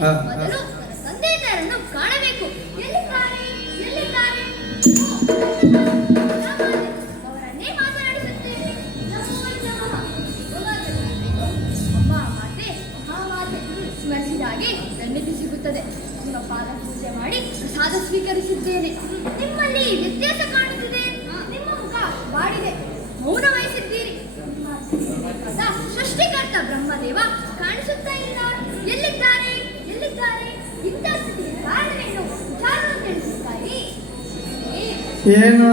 ಮೊದಲು ಕಾಣಬೇಕು. ಅಮ್ಮ ಮಾತೆ ಮಹಾಮಾತೆ ಸಿಗುತ್ತದೆ. ಪಾದ ಪೂಜೆ ಮಾಡಿ ಪ್ರಸಾದ ನಿಮ್ಮಲ್ಲಿ ಕಾಣುತ್ತಿದೆ. ನಿಮ್ಮ ಮೌನ ವಹಿಸಿದ್ದೀರಿ. ಸೃಷ್ಟಿಕರ್ತ ಬ್ರಹ್ಮದೇವ ಕಾಣಿಸುತ್ತಾ ಇಲ್ಲ. ఏనా?